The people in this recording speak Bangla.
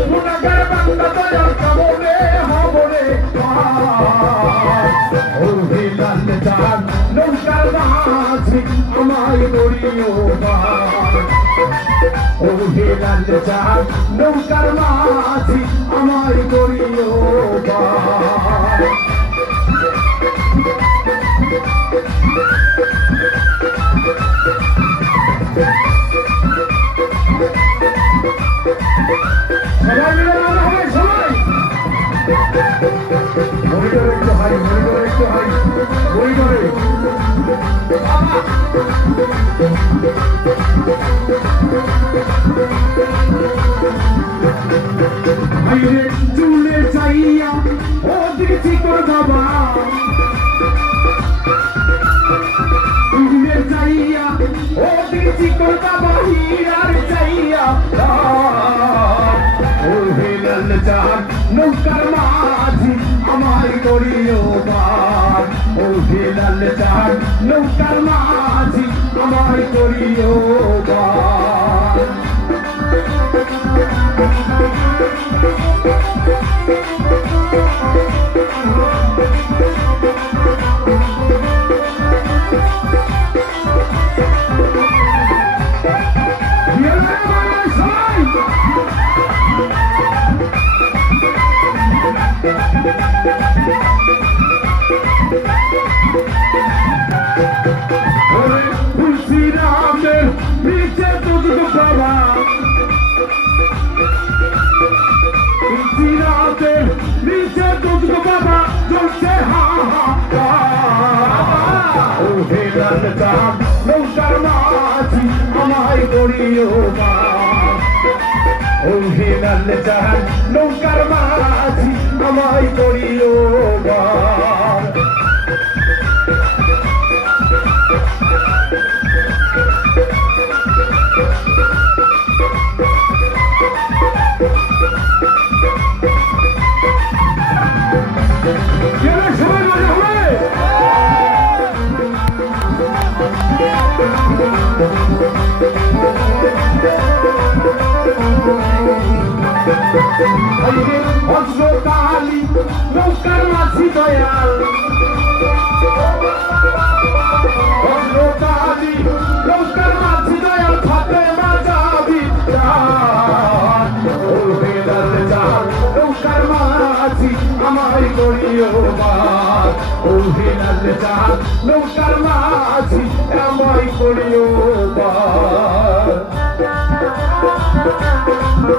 গুনাহগার বান্দা দয়াল কামনে হবরে ও হিলাল চাঁদ নৌকার মাঝি আমায় করিও ও হিলাল চাঁদ নৌকার মাঝি আমায় করিও সবাই মিলে রান্না হবে সবাই মনিটরে একটু হাই মনিটরে একটু হাই মনিটরে ভাইরে চুলে চাইয়া ও দিয়েছি তোর বাবা চুলে চাইয়া ও দিয়েছি তোর বাবা হীরার চাইয়া ও হিলাল চাঁদ নৌকার মাঝি আমায় করিও পার ও হিলাল চাঁদ নৌকার মাঝি আমায় করিও পার তুলসিরামের নিচে দুধ বাবা তুলসিরামের নিচে দুধ বাবা চলছে হা হা ও হিলাল চাঁদ নৌকার মাঝি আমায় করিও ও হিলাল চাঁদ নৌকার মাঝি আমায় করিও অজ্রকালী নৌকার মাঝি দয়াল অজ্রকালী নৌকার মাঝি দয়াল ফাতেমা যাবি ও হিলাল চাঁদ নৌকার মাঝি আমায় করিও ও হিলাল চাঁদ নৌকার মাঝি আমায় করিও